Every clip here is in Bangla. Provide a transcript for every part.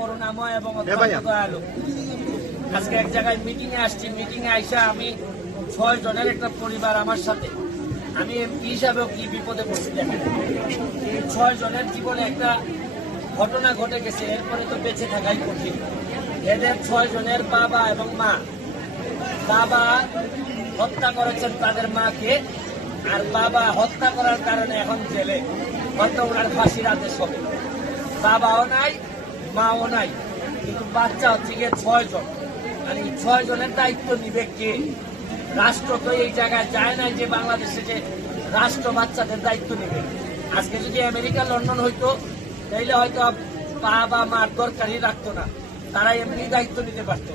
করুণাময় এবং দয়ালু। আজকে এক জায়গায় মিটিং এ আসছি, মিটিং এ আইসা আমি 6 জনের একটা পরিবার আমার সাথে, আমি এমপি হিসাবেও কি বিপদে পড়ছি দেখেন। এই 6 জনের জীবনে একটা ঘটনা ঘটে গেছে, এরপরে তো বেঁচে থাকাই কঠিন। এদের 6 জনের বাবা এবং মা, বাবা হত্যা করেছেন তাদের মাকে, আর বাবা হত্যা করার কারণে এখন জেলে, হয়তো ওনার ফাঁসির আদেশ হবে। বাবাও নাই, মাও নাই, কিন্তু বাচ্চা হচ্ছে গিয়ে 6 জন। মানে 6 জনের দায়িত্ব নিবে কে? রাষ্ট্র তো এই জায়গায় যায় না যে বাংলাদেশে যে রাষ্ট্র বাচ্চাদের দায়িত্ব নেবে। আজকে যদি আমেরিকা লন্ডন হইতো তাইলে হয়তো বাবা মার দরকারই রাখতো না, তারা এমনি দায়িত্ব নিতে পারতো।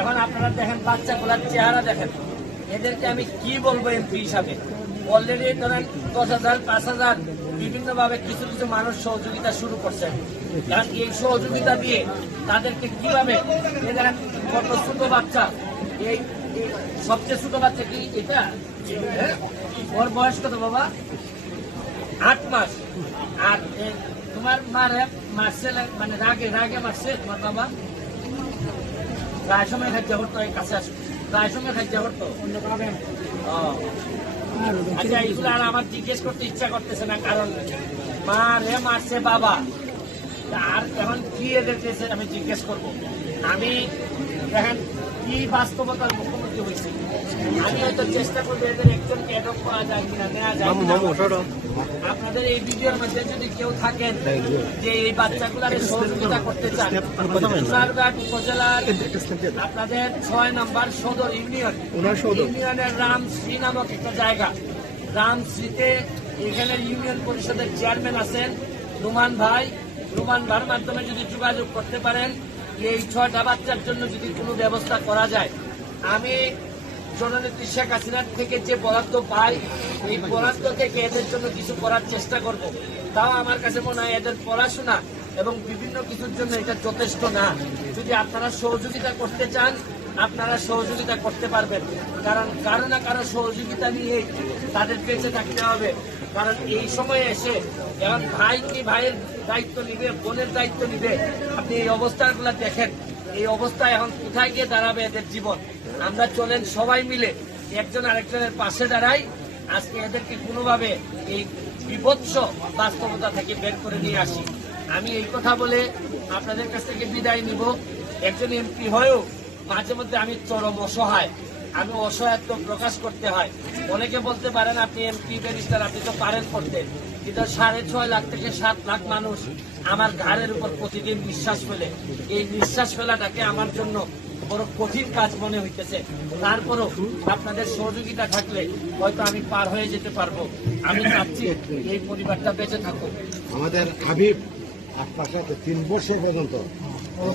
এখন আপনারা দেখেন বাচ্চাগুলার চেহারা দেখেন, এদেরকে আমি কি বলবো এমপি হিসাবে? অলরেডি ধরেন 10,000 5,000 বিভিন্ন ভাবে কিছু কিছু মানুষ সহযোগিতা শুরু করছেন। কারণ এই সহযোগিতা দিয়ে তাদেরকে কিভাবে, এদের কত ছোট বাচ্চা, এই সবচেয়ে ছোট বাচ্চা কি এটা, ওর বয়স কত বাবা? 8 মাস। আর তোমার মারে মারছে, মানে রাগে রাগে মারছে তোমার বাবা? প্রায় সময় খাইতে হতো, এই কাছে আসো, প্রায় সময় খাইতে হতো। আচ্ছা, এগুলো আর আমার জিজ্ঞেস করতে ইচ্ছা করতেছে না, কারণ মারে মারছে বাবা, আর এখন কি এদের চেয়েছে আমি জিজ্ঞেস করবো। আমি দেখেন কি বাস্তবতার মুখোমুখি হয়েছে। আমি হয়তো চেষ্টা করবো এদের একজনকে অ্যাডপ্ট করা যায় কিনা, নেওয়া যায়। আপনাদের এই ভিডিওর মধ্যে যদি কেউ থাকেন যে এই বাচ্চাগুলার সহযোগিতা করতে চান, সোনারঘাট উপজেলার আপনাদের 6 নম্বর সদর ইউনিয়নের রামশ্রী নামক একটা জায়গা, রামশ্রীতে এখানে ইউনিয়ন পরিষদের চেয়ারম্যান আছেন রুমান ভাই। রুমান ভাইয়ের মাধ্যমে যদি যোগাযোগ করতে পারেন, এই 6টা বাচ্চার জন্য যদি কোনো ব্যবস্থা করা যায়, আমি জননেত্রী শেখ হাসিনার থেকে যে বরাদ্দ পাই, এই বরাদ্দ থেকে এদের জন্য কিছু করার চেষ্টা করব। তাও আমার কাছে মনে হয় এদের পড়াশোনা এবং বিভিন্ন কিছুর জন্য এটা যথেষ্ট না। যদি আপনারা সহযোগিতা করতে চান, আপনারা সহযোগিতা করতে পারবেন, কারণ কারো না কারো সহযোগিতা নিয়ে তাদের বেঁচে থাকতে হবে। কারণ এই সময়ে এসে এখন ভাই কি ভাইয়ের দায়িত্ব নিবে, বোনের দায়িত্ব নিবে, আপনি এই অবস্থাগুলো দেখেন। এই অবস্থায় এখন কোথায় গিয়ে দাঁড়াবে এদের জীবন? আমরা চলেন সবাই মিলে একজন আরেকজনের পাশে দাঁড়াই, আজকে এদেরকে কোনোভাবে এই বিভৎস বাস্তবতা থেকে বের করে নিয়ে আসি। আমি এই কথা বলে আপনাদের কাছ থেকে বিদায় নিব। একজন এমপি হয়েও মাঝে মধ্যে আমি চরম অসহায়, আমি অসহায়ত্ব প্রকাশ করতে হয়। অনেকে বলতে পারেন আপনি এমপি ব্যারিস্টার, আপনি তো পারেন করতে, কিন্তু 6.5 লাখ থেকে 7 লাখ মানুষ আমার ঘাড়ের উপর প্রতিদিন নিঃশ্বাস ফেলে। এই নিঃশ্বাস ফেলাটাকে আমার জন্য বড় কঠিন কাজ মনে হইতেছে। তারপরও আপনাদের সহযোগিতা থাকলে হয়তো আমি পার হয়ে যেতে পারবো। আমি চাচ্ছি এই পরিবারটা বেঁচে থাকুক। আমাদের হাবিব আশপাশে 3 বছর পর্যন্ত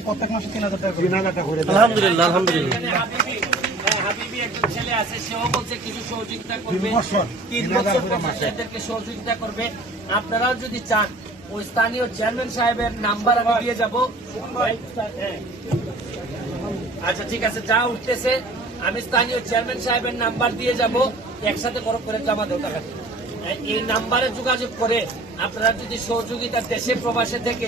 প্রত্যেক মাসে 3,000 টাকা করে। আলহামদুলিল্লাহ, আলহামদুলিল্লাহ। হাবিবি একজন ছেলে আছে, সেও বলছে কিছু সহযোগিতা করবে, 3 বছর পর্যন্ত এদেরকে সহযোগিতা করবে। আপনারাও যদি চান, ওই স্থানীয় চেয়ারম্যান সাহেবের নাম্বার আমি দিয়ে যাবো। আচ্ছা ঠিক আছে, যা উঠতেছে আমি স্থানীয় চেয়ারম্যান সাহেবের নাম্বার দিয়ে যাব, একসাথে করে জমা দেবো টাকা। এই নাম্বারে যোগাযোগ করে আপনারা যদি সহযোগিতা দেশে প্রবাসে থেকে